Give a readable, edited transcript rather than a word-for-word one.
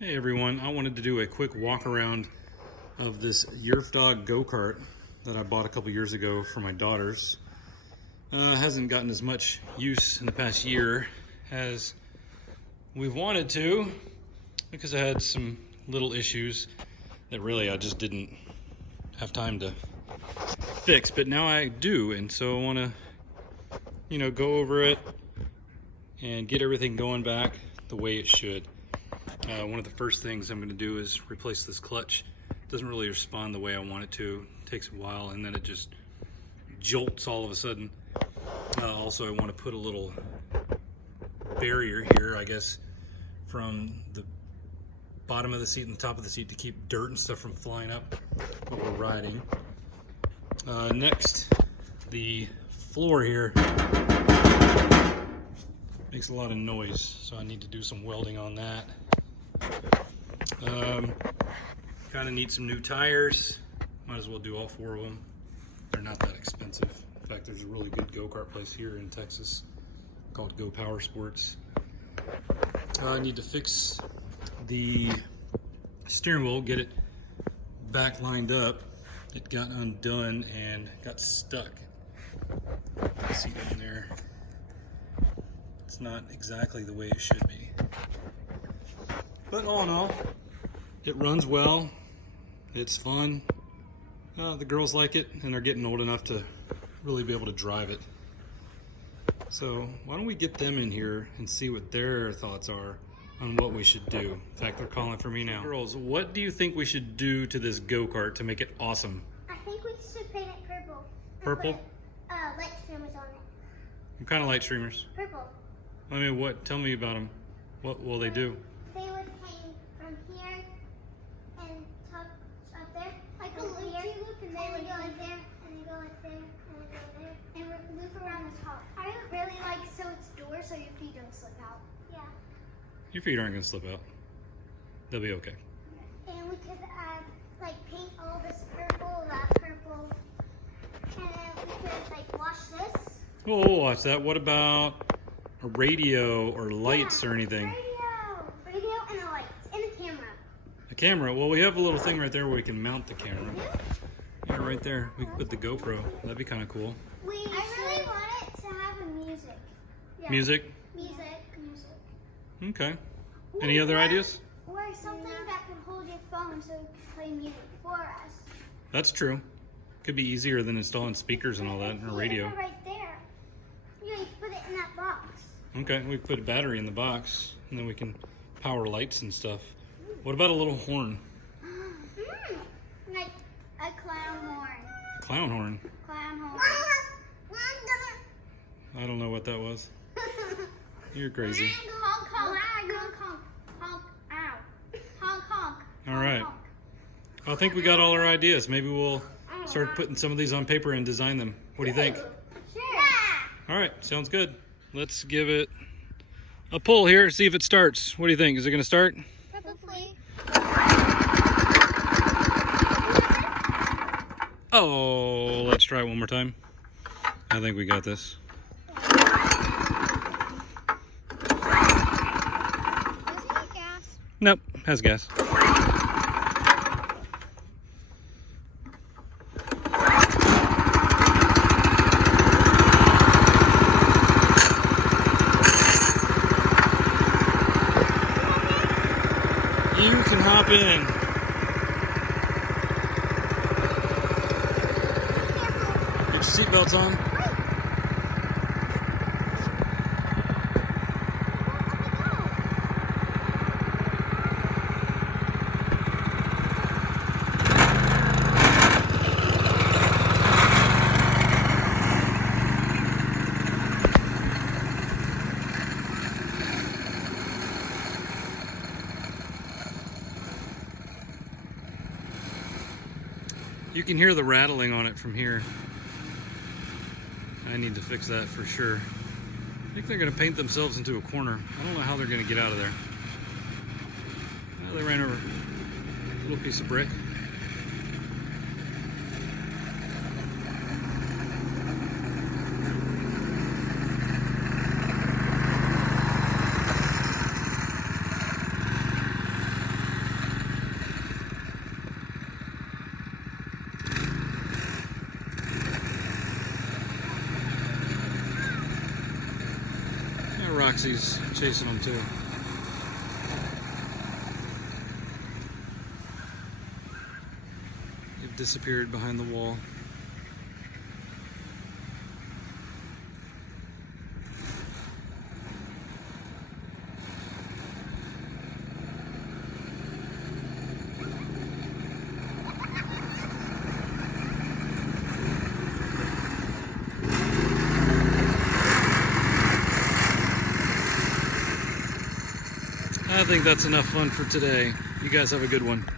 Hey everyone, I wanted to do a quick walk around of this Dog go-kart that I bought a couple years ago for my daughters. Hasn't gotten as much use in the past year as we've wanted to because I had some little issues that really I just didn't have time to fix, but now I do, and so I want to go over it and get everything going back the way it should. One of the first things I'm going to do is replace this clutch. It doesn't really respond the way I want it to. It takes a while and then it just jolts all of a sudden. Also, I want to put a little barrier here, I guess, from the bottom of the seat and the top of the seat to keep dirt and stuff from flying up while we're riding. Next, the floor here makes a lot of noise, so I need to do some welding on that. Kind of need some new tires. Might as well do all 4 of them. They're not that expensive. In fact, there's a really good go-kart place here in Texas called Go Power Sports. I need to fix the steering wheel, get it back lined up. It got undone and got stuck. See down there. It's not exactly the way it should be. But all in all, it runs well. It's fun. The girls like it and they're getting old enough to really be able to drive it. So why don't we get them in here and see what their thoughts are on what we should do. In fact, they're calling for me now. Girls, what do you think we should do to this go-kart to make it awesome? I think we should paint it purple. Purple? Put, light streamers on it. What kind of light streamers? Purple. I mean, what? Tell me about them. What will they do? They would hang from here and top up there, like a loop, and they would go like there, and then go like there, and then go there, and loop around the top. I would really like so it's doors so your feet don't slip out. Yeah. Your feet aren't going to slip out. They'll be okay. And we could like paint all this purple, that purple, and then we could like wash this. Oh, we'll watch that. What about a radio or lights or anything? Radio and a light and a camera. A camera? Well, we have a little thing right there where we can mount the camera. Yeah, right there. We can put the GoPro. That'd be kind of cool. I really want it to have a music. Yeah. Music? Music. Okay. Any other ideas? Or something that can hold your phone so it can play music for us. That's true. Could be easier than installing speakers and all that and a radio. Right there. You can put it in that box. Okay, we put a battery in the box and then we can power lights and stuff. What about a little horn? Like a clown horn. Clown horn? Clown horn. I don't know what that was. You're crazy. Honk, honk. Honk, honk. Honk, ow. Honk, honk. All right. I think we got all our ideas. Maybe we'll start putting some of these on paper and design them. What do you think? Sure. All right, sounds good. Let's give it a pull here, see if it starts. What do you think? Is it going to start? Probably. Oh, let's try it one more time. I think we got this. Nope, has gas. You can hop in. Get your seatbelts on. You can hear the rattling on it from here. I need to fix that for sure. I think they're going to paint themselves into a corner. I don't know how they're going to get out of there. Oh, they ran over a little piece of brick. Roxy's chasing them too. They've disappeared behind the wall. I think that's enough fun for today. You guys have a good one.